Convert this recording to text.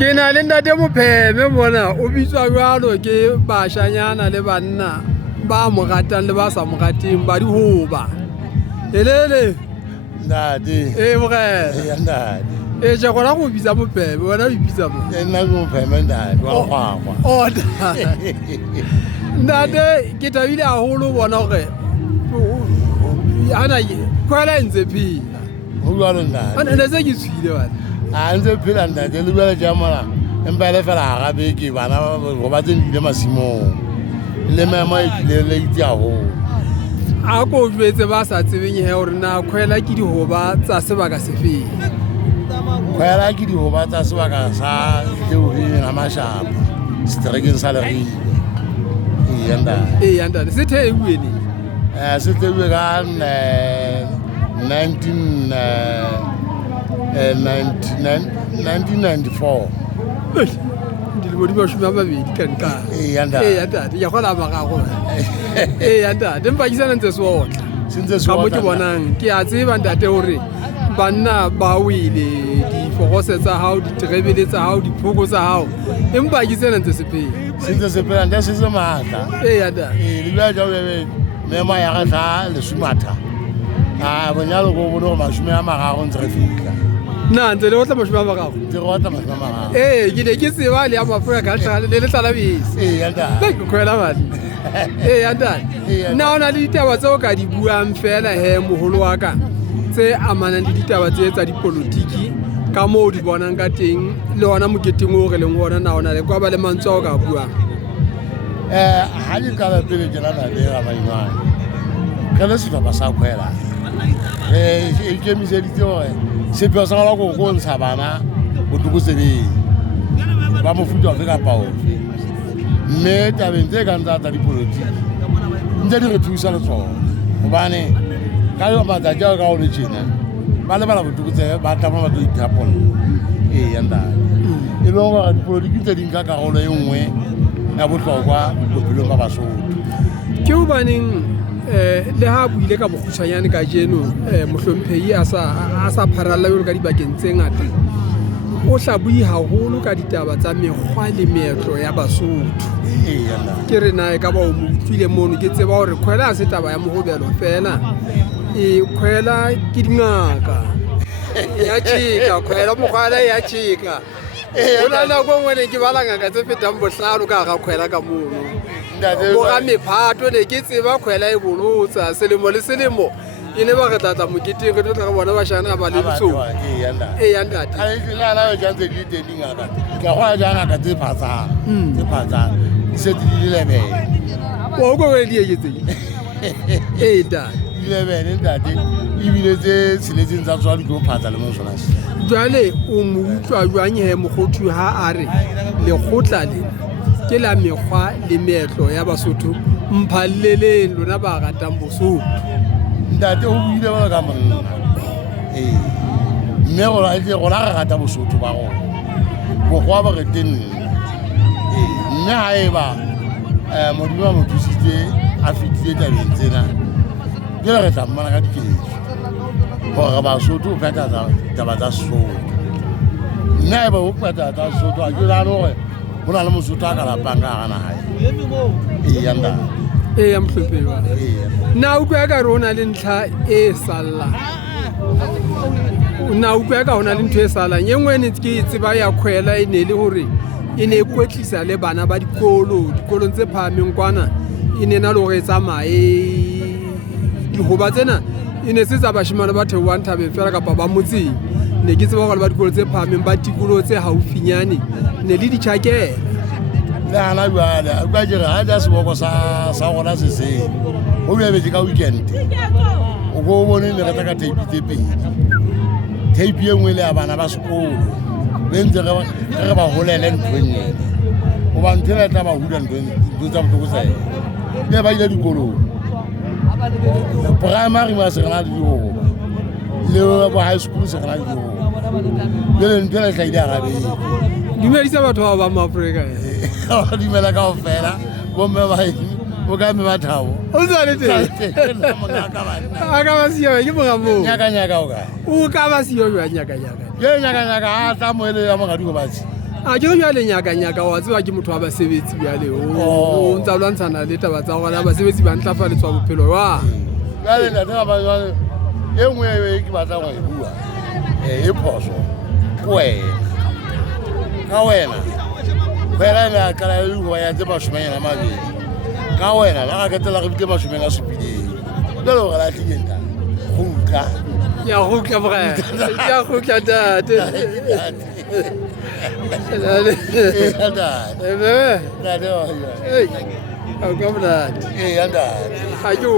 Ke na le ntate Mopheme bona o bitswa jwalo ke bashanyana le banna ba mo ratang le ba sa mo rateng ba dihoba. Elele Ntate. Morena. Ntate. Je gona go bitsa Mopheme wena o bitsa mo. Nna go Mopheme ntate wa gwagwa. Ntate ke tabile haholo bona hore ana kwala ntse phila. Ho jwalo ntate. Ana ne se ke tshwile bana. A ntse phila ntate le bua ja mona. Empa le fela ga beke bana go ba tseng le masimong. Le mema le itse haholo. A ko jwetse ba sa tsebeng he hore na khwela ke dihoba tsa sebaka sefeng. Khwela ke dihoba tsa sebaka sa Theoheng a Mashapa streekeng sa Lereng. Yanda se thewe ni se thewe ka 1994. Dilemo di bashome ba bedi ka nka. Yanda ya gola magago. Yanda dempa kisana ntse se otla. Sintse se ka mo ke bonang ke a tseba ntate hore banna ba wile di fogose tsa hao di trebele tsa hao di phoko tsa hao empa ke tsena ntse se phela. Sintse se phela nda se se matla. Yanda le bua ja bebe mema ya ga tla le sumatha. Bonyalo go bono mashome a magago ntse re fihla. Na ntse le otla mashome a magago. Ntse re otla mashome a magago. Ke ne ke tseba le ya mafura ka tla le tlala bese. Yanda. Ke khwela bana. Yanda. Na ona le ditaba tseo ka di buang fela he moholo wa ka. Tse amanang le ditaba tse tsa dipolotiki ka moo di bonang ka teng le ona moketeng o re leng ona na ona le kwa ba le mantswe o ka buang. Ha di ka ba pele jela na le ga maimane. Ka le se ba sa khwela. Ke mi se ditse hore se pesa la go go ntsha bana go tukusebeng. Ba mo futa ka pao. Mme tabeng tse ka ntsa dipolotiki. Ntse di re thusa le tsona. Hobane ka yo mata ja ka o le tjena. Ba le bala botukutse ba tama ba do itapon. Yanda. E lo ga dipolotiki tse di nka karolo e nngwe ya botlhokwa bophelong ba Basotho. Ke o baneng le ha buile ka bokgutshwanyane ka jeno mohlomphehi a sa pharalla yo ka dibakeng tse ngata o hlabui haholo ka ditaba tsa mekgwa le meetlo ya Basotho. Ke re na ka ba o motlile mono ke tseba hore khwela a se taba ya mohobelo fela khwela ke dingaka ya chika khwela mogwala ya chika ona na go ngwene ke bala ngaka tse fetang bohlalo ka ga khwela ka mono go ga mephato ne ke tseba khwela e bolotsa selemo le selemo e ne ba re tlatla moketeng re tla ga bona ba shana ba le ditso yanda a le la ja tse di teng ngaka ka go ja ngaka tse phatsang se di lebe o go we di etse da lebe ntate ibile tse tsiletseng tsa tswa di go phatsa le mo sona se jwale o mo utlwa jwang he mogothu ha a re le khotla le ke la mekgwa le meetlo ya Basotho mphalleleng lona ba ratang Bosotho. Ntate o buile ba ka monna mme go la go la rata Bosotho ba go bogwa ba re teng mme ha eba modimo a mo thusitse a fitile tabeng tsena ke re tla mmana ka dikeletso gore Basotho o pheta taba tsa Sesotho mme ha eba o pheta tsa Sesotho a ke la gore go na le Mosotho a ka lapang ka gana hae yanda ya mhlophe ba na utlwa ka rona le ntlha e salla na utlwa ka hona le ntwe e sala nyengwe ne ke tseba ya khwela e ne le hore e ne kwetlisa le bana ba dikolong tse phahameng kwana e ne na le go tsamae dihoba tsena e ne se tsa bashimane ba theoang thabeng fela kapa ba motseng ne ke tseba gore ba dikolo tse phahameng ba tikolo tse haufinyane ne le ditjhakela le ana jwale ba jere ha ja seboko sa gona se se o be be ka weekend o go bone le rata ka tape tse pedi tape e nngwe le ya bana ba sekolo le ntse re ba holele ntwenye o ba ntela tla ba hula ntwenye tsa botoko tsa le ba ile dikolo primary ma se kana di ho le ba high school se kana di ho le ntela tla ile arabe dumedisa batho ba ba Afrika di mela ka ofela bo me ba o ka me bathao o tsale teng aka ba siyo ke mo ga mo nyaka o ka o ka ba siyo ya nyaka ye nyaka a tla mo ele ya mo ga di go batsi a ke jwale nyaka wa tseba ke motho wa basebetsi bjale o ntsa lwantshana le taba tsa gore basebetsi ba ntlafaletswa bophelo wa jwale ntate Ramanyane e nngwe e ke batlang go e bua e phoso ka wena ena ka la go ya tse 20 ka wena la ga ketela go bite 17 jwale go la tlhingenta go ya go tla bra ya go tla tate Hey, Hey, how come that? hey, How you